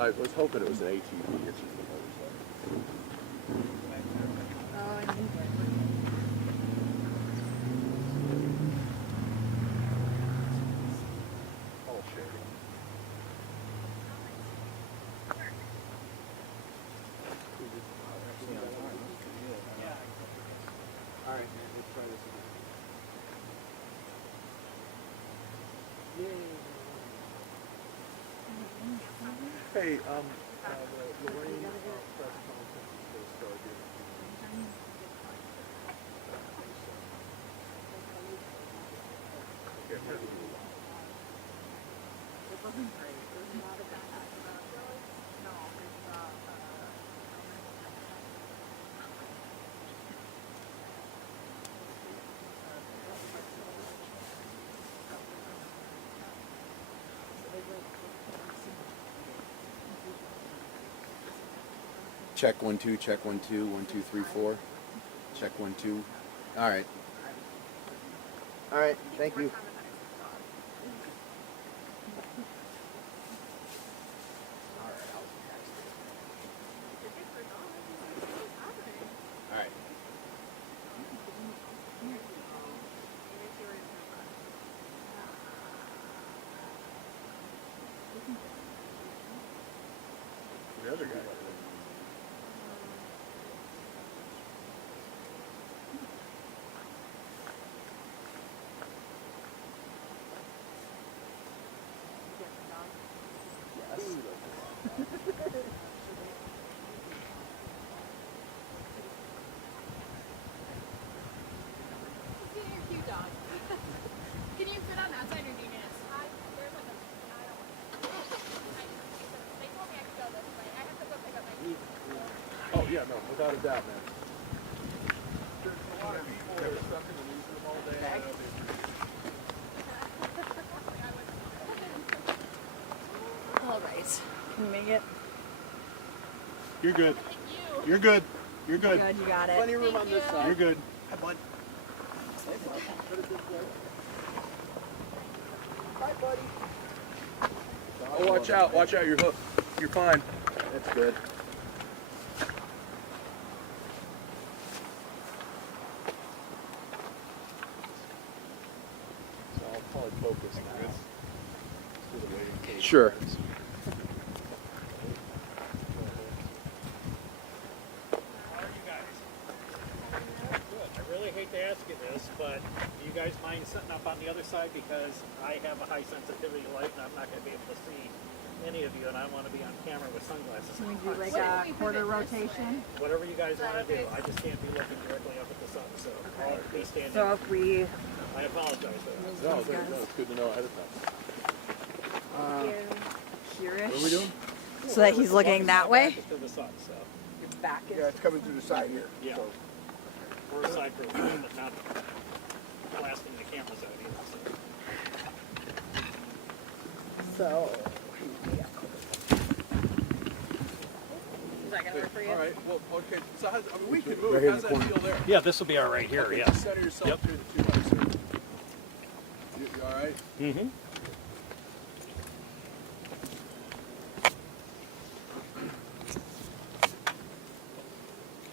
I was hoping it was an ATV. It's just a motorcycle. Oh, shit. All right, man, let's try this again. Hey, the Lorain press conference is going to start here. Okay, I'm gonna do a lot. It wasn't great. It was not a bad accident. No, it's Check 1 2, check 1 2, 1 2 3 4. Check 1 2. All right. All right. Thank you. All right. The other guy. cute dog. Can you sit on that side or do you need to slide? There's like a, I don't want they told me I could go this way. I have to go pick up my keys. Oh, yeah, no, without a doubt, man. There's a lot of people that are stuck in the newsroom all day. All right. Can you make it? You're good. Thank you. You're good. You're good. Good, you got it. Plenty of room on this side. You're good. Hi, bud. Put it this way. Hi, buddy. Oh, watch out. Watch out. You're hooked. You're fine. That's good. So I'll probably focus now. Instead of waiting for the Sure. cars. How are you guys? Good. I really hate to ask you this, but do you guys mind sitting up on the other side because I have a high sensitivity light and I'm not going to be able to see any of you, and I want to be on camera with sunglasses. Can we do like a quarter rotation? Whatever you guys want to do. I just can't be looking directly up at the sun, so I'll be standing. So if we I apologize for that. No, it's good to know ahead of time. here-ish. What are we doing? So that he's looking that way? To the sun, so Your back is. Yeah, it's coming through the side here. yeah. So, We're a side group, but not blasting the cameras out either. So. Is that gonna work for you? All right. Well, okay. So how's, I mean, we can move. Right here in How's the that corner. feel there? Yeah, this will be all right here. Okay, Yeah. just center yourself Yep. through the 2 by circle. You all right? Mm-hmm.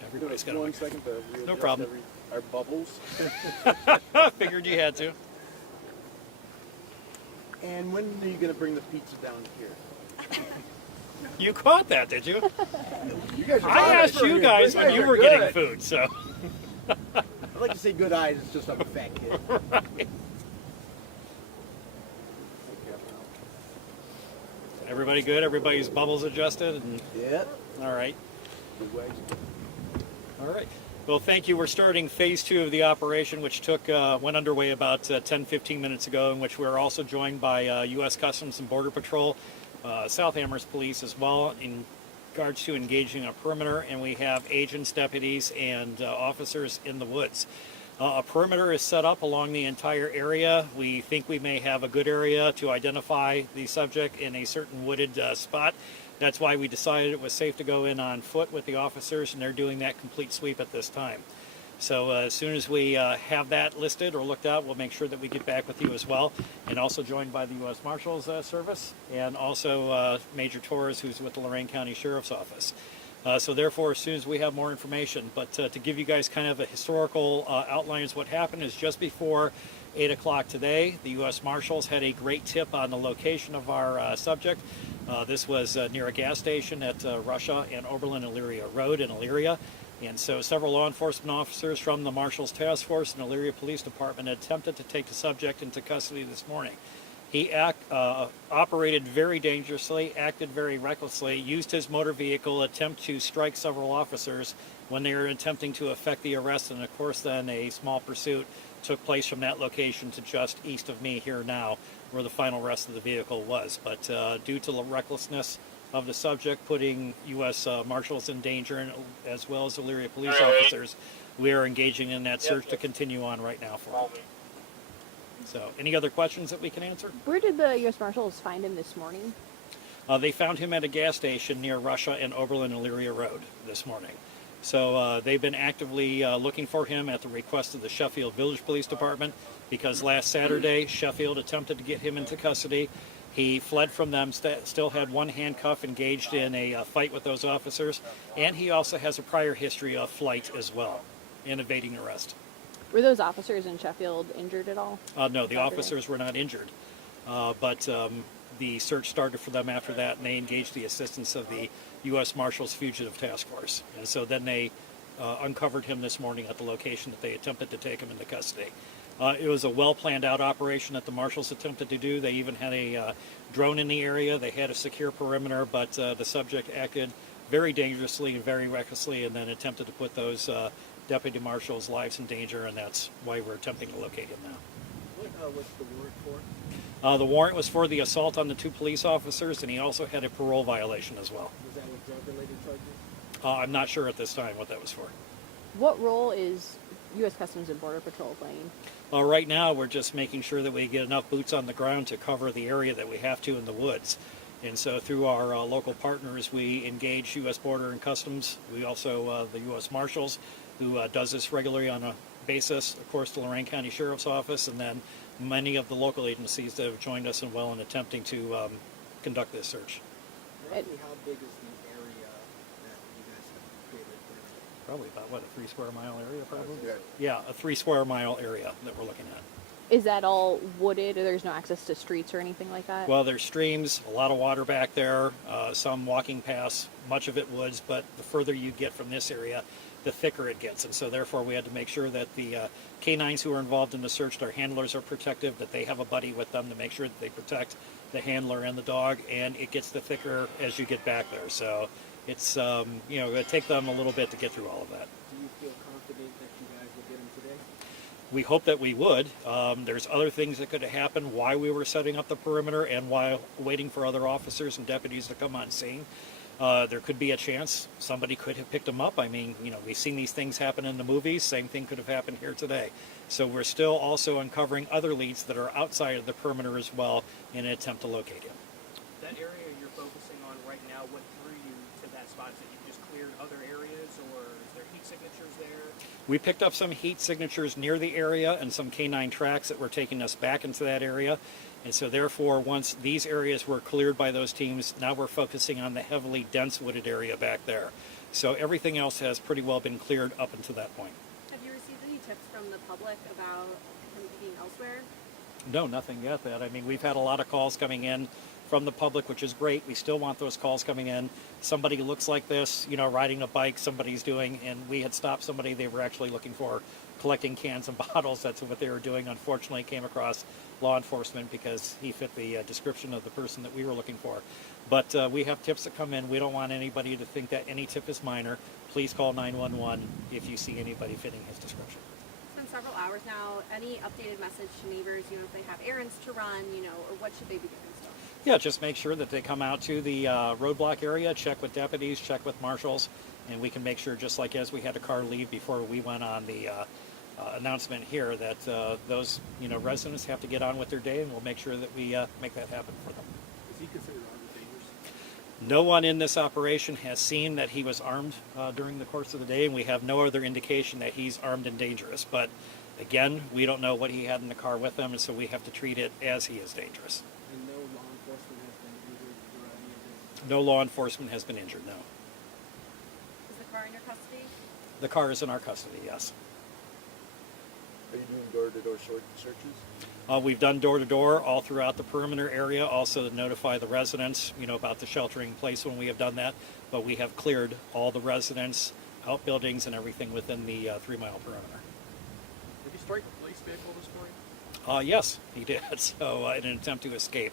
Everybody's got 1 second to readjust No problem. our bubbles. Figured you had to. And when are you going to bring the pizza down here? You caught that, did you? you guys are I fine. asked you guys when you were getting food, so. I like to say good eyes. It's just I'm a fat kid. Everybody good? Everybody's bubbles adjusted? And, Yeah. all right. Good ways. All right. Well, thank you. We're starting phase 2 of the operation, which went underway about 10-15 minutes ago, in which we were also joined by U.S. Customs and Border Patrol, South Amherst Police as well, in regards to engaging a perimeter, and we have agents, deputies, and officers in the woods. A perimeter is set up along the entire area. We think we may have a good area to identify the subject in a certain wooded spot. That's why we decided it was safe to go in on foot with the officers, and they're doing that complete sweep at this time. So as soon as we have that listed or looked at, we'll make sure that we get back with you as well. And also joined by the U.S. Marshals Service, and also Major Torres, who's with the Lorain County Sheriff's Office. So therefore, as soon as we have more information, but to give you guys kind of a historical outline of what happened is just before 8 o'clock today, the U.S. Marshals had a great tip on the location of our subject. This was near a gas station at Russia and Oberlin Elyria Road in Elyria. And so several law enforcement officers from the Marshals Task Force and Elyria Police Department attempted to take the subject into custody this morning. He operated very dangerously, acted very recklessly, used his motor vehicle, attempt to strike several officers when they were attempting to effect the arrest, and of course then a small pursuit took place from that location to just east of me here now, where the final rest of the vehicle was. But due to the recklessness of the subject, putting U.S. Marshals in danger, as well as Elyria police officers, we are engaging in that search to continue on right now for him. So, any other questions that we can answer? Where did the U.S. Marshals find him this morning? They found him at a gas station near Russia and Oberlin Elyria Road this morning. So they've been actively looking for him at the request of the Sheffield Village Police Department, because last Saturday Sheffield attempted to get him into custody. He fled from them, still had one handcuff, engaged in a fight with those officers, and he also has a prior history of flight as well, and evading arrest. Were those officers in Sheffield injured at all? No, the officers were not injured, but the search started for them after that, and they engaged the assistance of the U.S. Marshals Fugitive Task Force. And so then they uncovered him this morning at the location that they attempted to take him into custody. It was a well-planned out operation that the Marshals attempted to do. They even had a drone in the area. They had a secure perimeter, but the subject acted very dangerously and very recklessly, and then attempted to put those Deputy Marshals' lives in danger, and that's why we're attempting to locate him now. What's the warrant for? The warrant was for the assault on the 2 police officers, and he also had a parole violation as well. Was that with drug-related charges? I'm not sure at this time what that was for. What role is U.S. Customs and Border Patrol playing? Right now, we're just making sure that we get enough boots on the ground to cover the area that we have to in the woods. And so through our local partners, we engage U.S. Border and Customs. We also, the U.S. Marshals, who does this regularly on a basis, of course, the Lorain County Sheriff's Office, and then many of the local agencies that have joined us in attempting to conduct this search. Roughly how big is the area that you guys have created there? Probably about, what, a 3 square mile area, probably? Yeah. Yeah, a 3 square mile area that we're looking at. Is that all wooded, or there's no access to streets or anything like that? Well, there's streams, a lot of water back there, some walking paths, much of it woods, but the further you get from this area, the thicker it gets. And so therefore we had to make sure that the canines who are involved in the search, their handlers are protective, that they have a buddy with them to make sure that they protect the handler and the dog, and it gets the thicker as you get back there. So it's, it'll take them a little bit to get through all of that. Do you feel confident that you guys will get him today? We hope that we would. There's other things that could have happened while we were setting up the perimeter and while waiting for other officers and deputies to come on scene. There could be a chance somebody could have picked them up. I mean, we've seen these things happen in the movies. Same thing could have happened here today. So we're still also uncovering other leads that are outside of the perimeter as well in an attempt to locate him. That area you're focusing on right now, what drew you to that spot? Is that you just cleared other areas, or is there heat signatures there? We picked up some heat signatures near the area and some canine tracks that were taking us back into that area. And so therefore, once these areas were cleared by those teams, now we're focusing on the heavily dense wooded area back there. So everything else has pretty well been cleared up until that point. Have you received any tips from the public about him being elsewhere? No, nothing yet. I mean, we've had a lot of calls coming in from the public, which is great. We still want those calls coming in. Somebody looks like this, riding a bike, somebody's doing, and we had stopped somebody. They were actually looking for collecting cans and bottles. That's what they were doing. Unfortunately, came across law enforcement because he fit the description of the person that we were looking for. But we have tips that come in. We don't want anybody to think that any tip is minor. Please call 911 if you see anybody fitting his description. It's been several hours now. Any updated message to neighbors, if they have errands to run, or what should they be doing still? Yeah, just make sure that they come out to the roadblock area, check with deputies, check with marshals, and we can make sure, just like as we had a car leave before we went on the announcement here, that those residents have to get on with their day, and we'll make sure that we make that happen for them. Is he considered armed and dangerous? No one in this operation has seen that he was armed during the course of the day, and we have no other indication that he's armed and dangerous. But again, we don't know what he had in the car with him, and so we have to treat it as he is dangerous. And no law enforcement has been injured through any of this? No law enforcement has been injured, no. Is the car in your custody? The car is in our custody, yes. Are you doing door-to-door searches? We've done door-to-door all throughout the perimeter area, also to notify the residents, about the sheltering in place when we have done that. But we have cleared all the residents, outbuildings, and everything within the 3-mile perimeter. Did he strike a police vehicle this morning? Yes, he did. So in an attempt to escape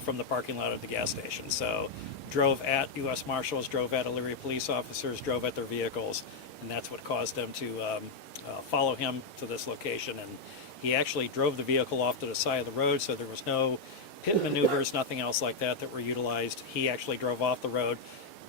from the parking lot of the gas station. So drove at U.S. Marshals, drove at Elyria police officers, drove at their vehicles, and that's what caused them to follow him to this location. And he actually drove the vehicle off to the side of the road, so there was no pit maneuvers, nothing else like that were utilized. He actually drove off the road.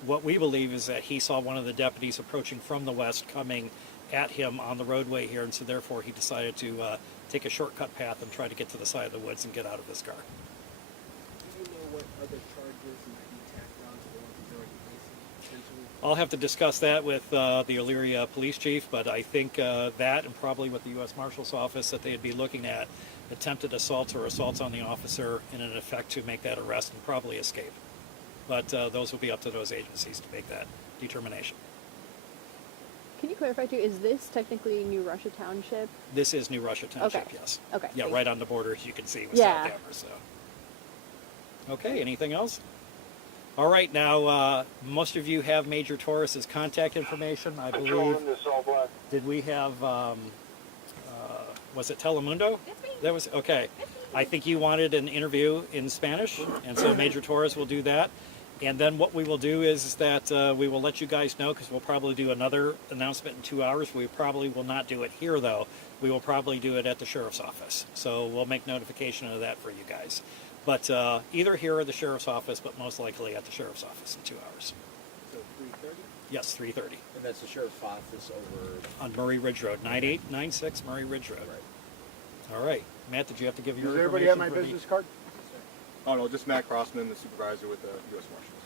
What we believe is that he saw one of the deputies approaching from the west coming at him on the roadway here, and so therefore he decided to take a shortcut path and try to get to the side of the woods and get out of this car. Do you know what other charges might be tacked on to the ones he's already facing, potentially? I'll have to discuss that with the Elyria police chief, but I think that and probably with the U.S. Marshal's office that they'd be looking at attempted assaults or assaults on the officer in an effect to make that arrest and probably escape. But those will be up to those agencies to make that determination. Can you clarify too, is this technically New Russia Township? This is New Russia Township, Okay. yes. Okay. Yeah, thank right on the border, as you can see with Yeah. South Denver. So. Okay, anything else? All right, now most of you have Major Torres's contact information, I believe. Did we have? Was it Telemundo? That was okay. I think you wanted an interview in Spanish, and so Major Torres will do that. And then what we will do is that we will let you guys know, because we'll probably do another announcement in 2 hours. We probably will not do it here, though. We will probably do it at the sheriff's office. So we'll make notification of that for you guys. But either here or the sheriff's office, but most likely at the sheriff's office in 2 hours. So 3:30? Yes, 3:30 And that's the sheriff's office over. on Murray Ridge Road, 9896 Murray Ridge Road. Right. All right. Matt, did you have to give your Does information? everybody have my for the- business card? Oh no, just Matt Crossman, the supervisor with the U.S. Marshals.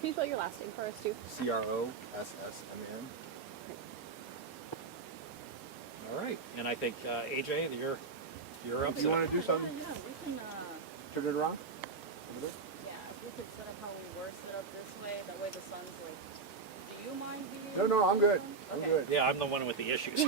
Can you spell your last name for us too? CROSSMAN. All right. And I think AJ, you're up. You want to do something? Yeah, we can, Turn it around? yeah, if we could set up how we were set up this way, that way the sun's like, do you mind being? No, I'm good. I'm Okay. good. Yeah, I'm the one with the issues.